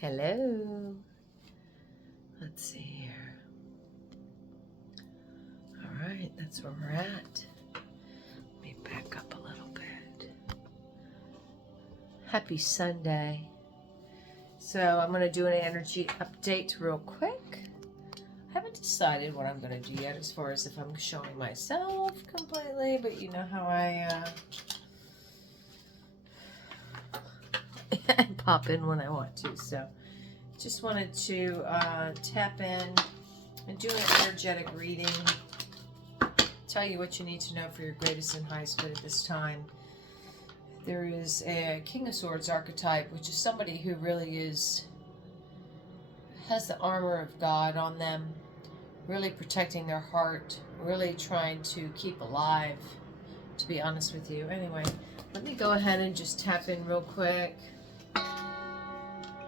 Hello. Let's see here. All right, that's where we're at. Let me back up a little bit. Happy Sunday. So I'm going to do an energy update real quick. I haven't decided what I'm going to do yet as far as if I'm showing myself completely, but you know how I pop in when I want to. So just wanted to tap in and do an energetic reading. Tell you what you need to know for your greatest and highest good at this time. There is a King of Swords archetype, which is somebody who really has the armor of God on them, really protecting their heart, really trying to keep alive, to be honest with you. Anyway, let me go ahead and just tap in real quick.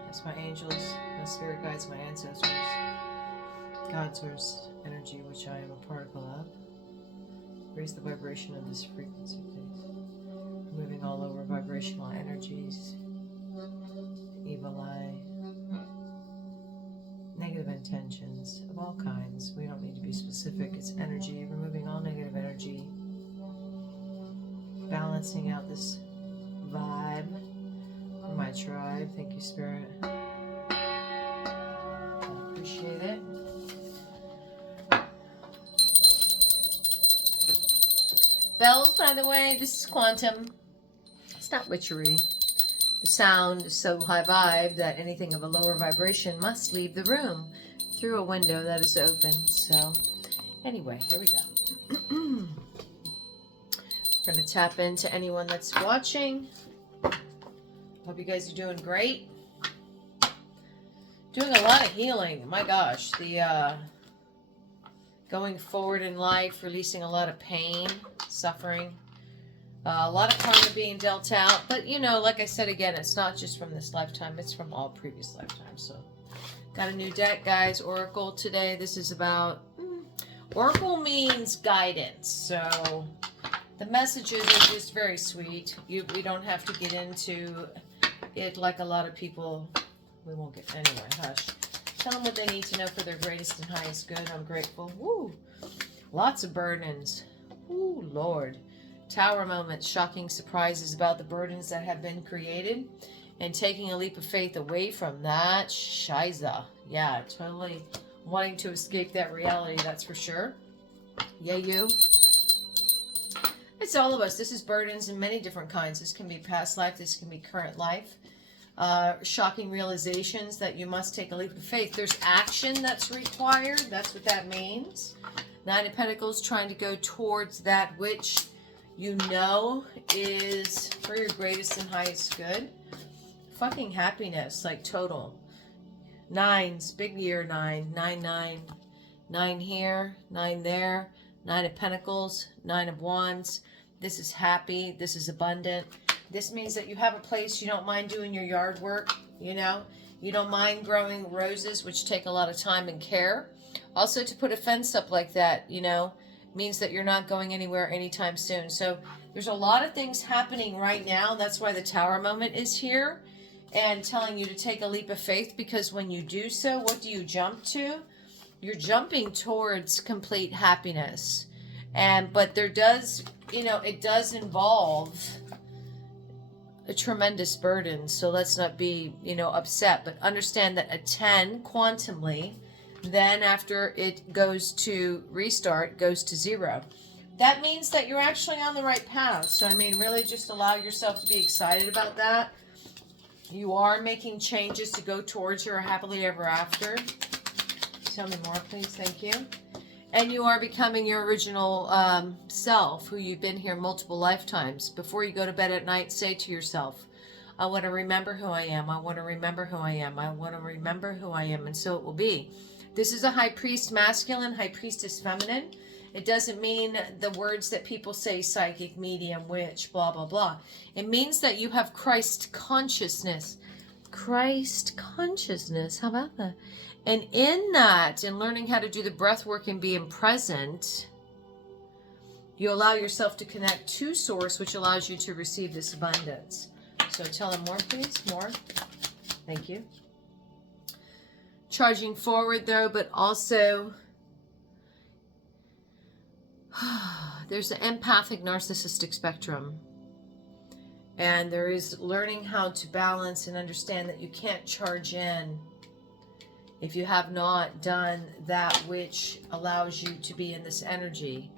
That's my angels, my spirit guides, my ancestors, God's source energy, which I am a particle of. Raise the vibration of this frequency, please. Removing all over vibrational energies, evil eye, negative intentions of all kinds. We don't need to be specific. It's energy. Removing all negative energy. Balancing out this vibe for my tribe. Thank you, Spirit. I appreciate it. Bells, by the way, this is quantum. It's not witchery. The sound is so high vibe that anything of a lower vibration must leave the room through a window that is open. So, anyway, here we go. We're going to tap into anyone that's watching. Hope you guys are doing great. Doing a lot of healing. My gosh, the going forward in life, releasing a lot of pain, suffering. A lot of karma being dealt out, but you know, like I said again, it's not just from this lifetime, it's from all previous lifetimes. So, got a new deck, guys, Oracle today. This is about, Oracle means guidance, so the messages are just very sweet. We don't have to get into it like a lot of people, we won't get, anyway, hush. Tell them what they need to know for their greatest and highest good. I'm grateful. Woo! Lots of burdens. Ooh, Lord. Tower moments, shocking surprises about the burdens that have been created and taking a leap of faith away from that. Shiza. Yeah, totally wanting to escape that reality, that's for sure. Yeah, you. It's all of us. This is burdens in many different kinds. This can be past life. This can be current life. Shocking realizations that you must take a leap of faith. There's action that's required. That's what that means. Nine of Pentacles, trying to go towards that which you know is for your greatest and highest good. Fucking happiness, like total. Nines, big year 9. 9, 9. 9 here, 9 there. 9 of Pentacles, 9 of Wands. This is happy. This is abundant. This means that you have a place you don't mind doing your yard work, you know. You don't mind growing roses, which take a lot of time and care. Also, to put a fence up like that, you know, means that you're not going anywhere anytime soon. So there's a lot of things happening right now. That's why the Tower moment is here and telling you to take a leap of faith, because when you do so, what do you jump to? You're jumping towards complete happiness. But there does, you know, it does involve a tremendous burden. So let's not be, you know, upset, but understand that a 10 quantumly, then after it goes to restart, goes to 0. That means that you're actually on the right path. So, I mean, really just allow yourself to be excited about that. You are making changes to go towards your happily ever after. Tell me more, please. Thank you. And you are becoming your original self, who you've been here multiple lifetimes. Before you go to bed at night, say to yourself, I want to remember who I am. I want to remember who I am. I want to remember who I am. And so it will be. This is a high priest masculine, high priestess feminine. It doesn't mean the words that people say, psychic, medium, witch, blah, blah, blah. It means that you have Christ consciousness. Christ consciousness. How about that? And in that, in learning how to do the breath work and being present, you allow yourself to connect to source, which allows you to receive this abundance. So tell them more, please. More. Thank you. charging forward though, but also there's an empathic narcissistic spectrum. And there is learning how to balance and understand that you can't charge in if you have not done that which allows you to be in this energy.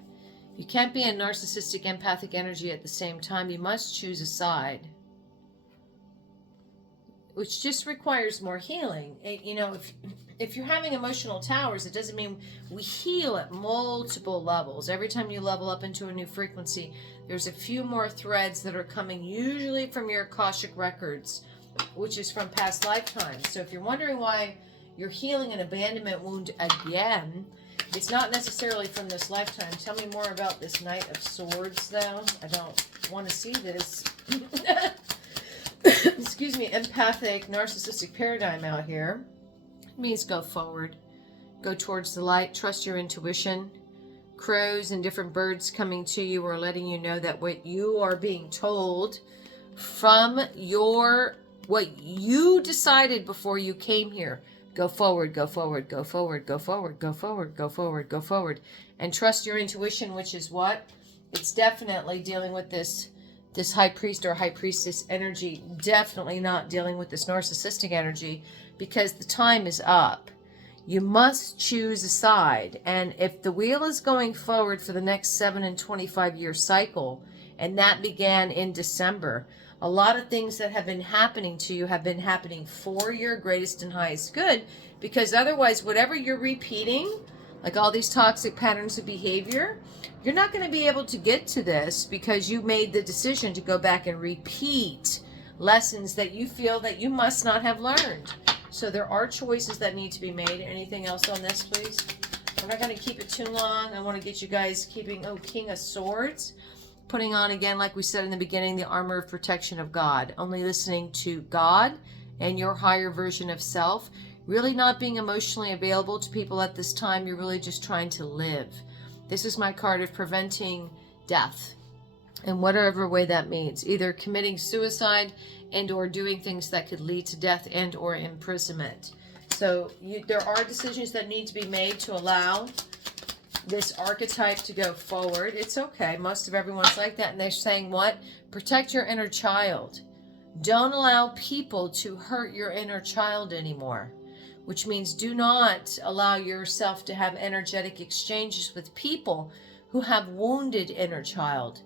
You can't be in narcissistic empathic energy at the same time. You must choose a side, which just requires more healing. You know, if you're having emotional towers, it doesn't mean we heal at multiple levels. Every time you level up into a new frequency, there's a few more threads that are coming, usually from your Akashic records, which is from past lifetimes. So if you're wondering why you're healing an abandonment wound again, it's not necessarily from this lifetime. Tell me more about this Knight of Swords, though. I don't want to see this. Excuse me, empathic, narcissistic paradigm out here. It means go forward. Go towards the light. Trust your intuition. Crows and different birds coming to you are letting you know that what you are being told from what you decided before you came here. Go forward, go forward, go forward, go forward, go forward, go forward, go forward. And trust your intuition, which is what? It's definitely dealing with this high priest or high priestess energy. Definitely not dealing with this narcissistic energy, because the time is up. You must choose a side. And if the wheel is going forward for the next 7 and 25 year cycle, and that began in December, a lot of things that have been happening to you have been happening for your greatest and highest good, because otherwise, whatever you're repeating, like all these toxic patterns of behavior, you're not going to be able to get to this because you made the decision to go back and repeat lessons that you feel that you must not have learned. So there are choices that need to be made. Anything else on this, please? I'm not going to keep it too long. I want to get you guys keeping, King of Swords. Putting on, again, like we said in the beginning, the armor of protection of God. Only listening to God and your higher version of self. Really not being emotionally available to people at this time. You're really just trying to live. This is my card of preventing death in whatever way that means. Either committing suicide and or doing things that could lead to death and or imprisonment. So there are decisions that need to be made to allow this archetype to go forward. It's okay. Most of everyone's like that. And they're saying what? Protect your inner child. Don't allow people to hurt your inner child anymore. Which means do not allow yourself to have energetic exchanges with people who have wounded inner child.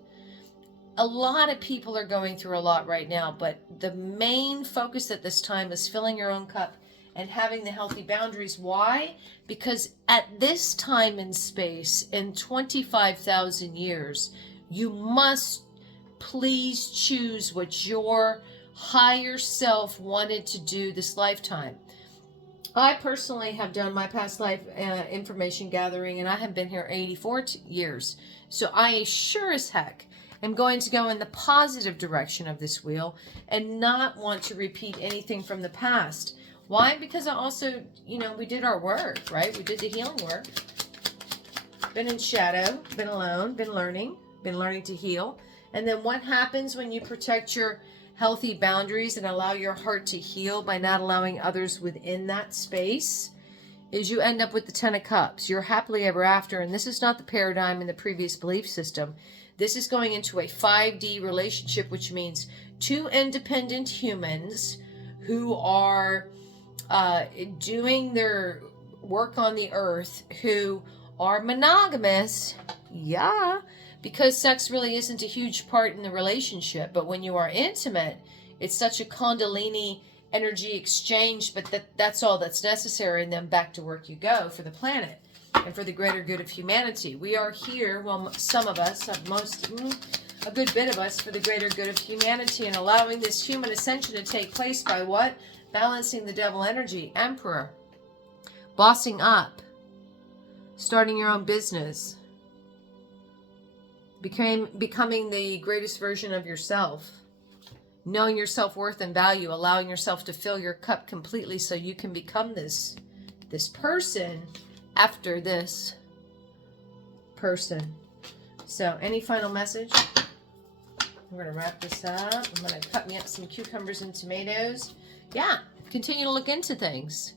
A lot of people are going through a lot right now, but the main focus at this time is filling your own cup and having the healthy boundaries. Why? Because at this time and space, in 25,000 years, you must please choose what your higher self wanted to do this lifetime. I personally have done my past life information gathering, and I have been here 84 years. So I sure as heck am going to go in the positive direction of this wheel and not want to repeat anything from the past. Why? Because I also, we did our work, right? We did the healing work. Been in shadow, been alone, been learning to heal. And then what happens when you protect your healthy boundaries and allow your heart to heal by not allowing others within that space is you end up with the 10 of Cups. You're happily ever after, and this is not the paradigm in the previous belief system. This is going into a 5D relationship, which means two independent humans who are doing their work on the earth, who are monogamous, because sex really isn't a huge part in the relationship. But when you are intimate, it's such a Kundalini energy exchange, but that's all that's necessary, and then back to work you go for the planet and for the greater good of humanity. We are here, well, some of us, a good bit of us, for the greater good of humanity, and allowing this human ascension to take place by what? Balancing the devil energy. Emperor. Bossing up. Starting your own business. Becoming the greatest version of yourself. Knowing your self-worth and value. Allowing yourself to fill your cup completely so you can become this person after this person. So, any final message? We're going to wrap this up. I'm going to cut me up some cucumbers and tomatoes. Yeah, continue to look into things.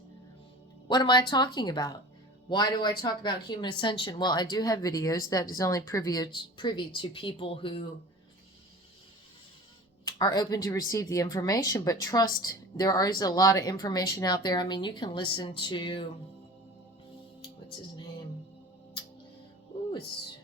what am I talking about? Why do I talk about human ascension? Well, I do have videos that is only privy to people who are open to receive the information, but trust, there is a lot of information out there. I mean, you can listen to, what's his name? Ooh, it's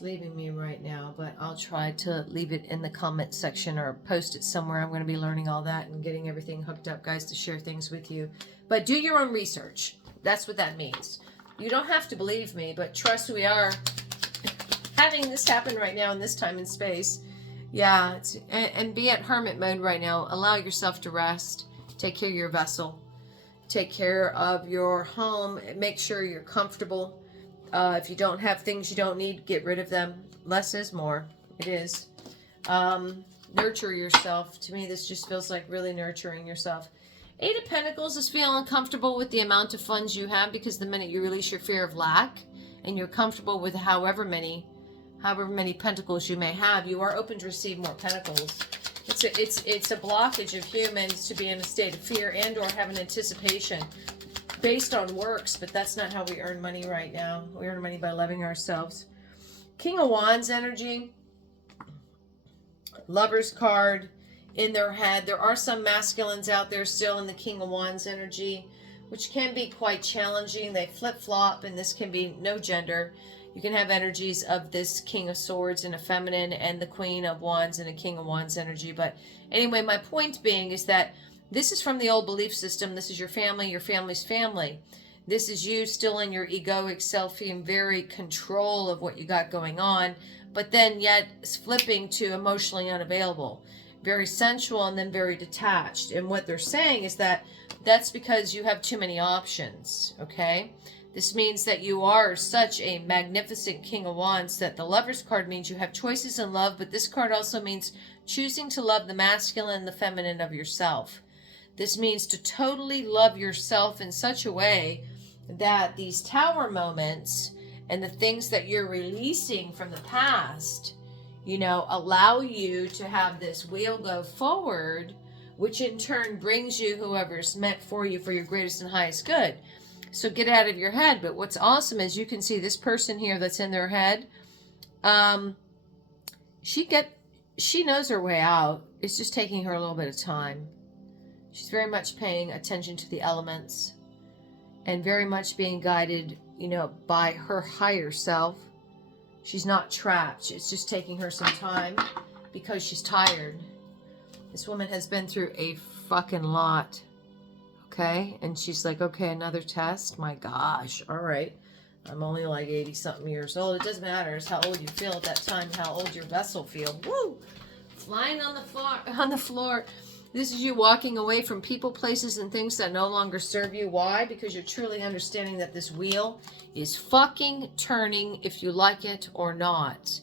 leaving me right now, but I'll try to leave it in the comment section or post it somewhere. I'm going to be learning all that and getting everything hooked up, guys, to share things with you. But do your own research. That's what that means. You don't have to believe me, but trust, we are having this happen right now in this time and space. Yeah, and be at hermit mode right now. Allow yourself to rest. Take care of your vessel. Take care of your home. Make sure you're comfortable. If you don't have things you don't need, get rid of them. Less is more. It is. Nurture yourself. To me, this just feels like really nurturing yourself. Eight of Pentacles is feeling comfortable with the amount of funds you have, because the minute you release your fear of lack and you're comfortable with however many pentacles you may have, you are open to receive more pentacles. It's a blockage of humans to be in a state of fear and or have an anticipation based on works, but that's not how we earn money right now. We earn money by loving ourselves. King of Wands energy, Lover's card in their head. There are some masculines out there still in the King of Wands energy, which can be quite challenging. They flip-flop, and this can be no gender. You can have energies of this King of Swords in a feminine and the Queen of Wands in a King of Wands energy. But anyway, my point being is that this is from the old belief system. This is your family, your family's family. This is you still in your egoic self, being very control of what you got going on, but then yet flipping to emotionally unavailable. Very sensual and then very detached. And what they're saying is that that's because you have too many options, okay? This means that you are such a magnificent King of Wands that the Lover's card means you have choices in love, but this card also means choosing to love the masculine and the feminine of yourself. This means to totally love yourself in such a way that these tower moments and the things that you're releasing from the past, you know, allow you to have this wheel go forward, which in turn brings you whoever's meant for you for your greatest and highest good. So get out of your head. But what's awesome is you can see this person here that's in their head. She knows her way out. It's just taking her a little bit of time. She's very much paying attention to the elements and very much being guided, you know, by her higher self. She's not trapped. It's just taking her some time because she's tired. This woman has been through a fucking lot. Okay? And she's like, okay, another test? My gosh. All right. I'm only like 80-something years old. It doesn't matter. It's how old you feel at that time, how old your vessel feels. Woo! Flying on the floor. This is you walking away from people, places, and things that no longer serve you. Why? Because you're truly understanding that this wheel is fucking turning if you like it or not.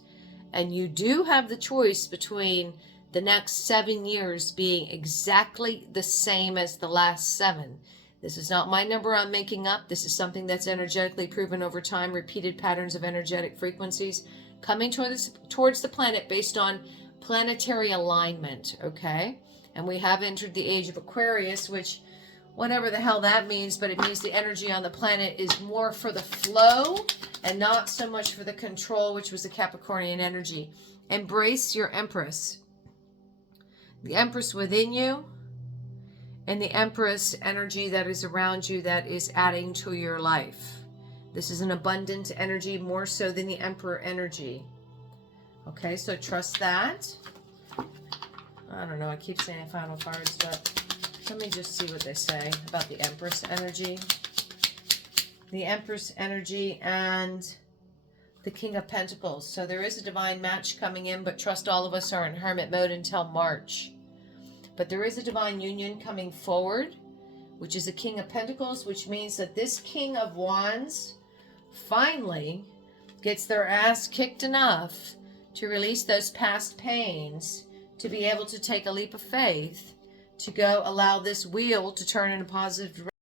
And you do have the choice between the next 7 years being exactly the same as the last 7. This is not my number I'm making up. This is something that's energetically proven over time, repeated patterns of energetic frequencies coming towards the planet based on planetary alignment, okay? And we have entered the age of Aquarius, which, whatever the hell that means, but it means the energy on the planet is more for the flow and not so much for the control, which was the Capricornian energy. Embrace your Empress. The Empress within you and the Empress energy that is around you that is adding to your life. This is an abundant energy, more so than the Emperor energy. Okay, so trust that. I don't know, I keep saying final cards, but let me just see what they say about the Empress energy. The Empress energy and the King of Pentacles. So there is a divine match coming in, but trust, all of us are in hermit mode until March. But there is a divine union coming forward, which is a King of Pentacles, which means that this King of Wands finally gets their ass kicked enough to release those past pains, to be able to take a leap of faith, to go allow this wheel to turn in a positive direction.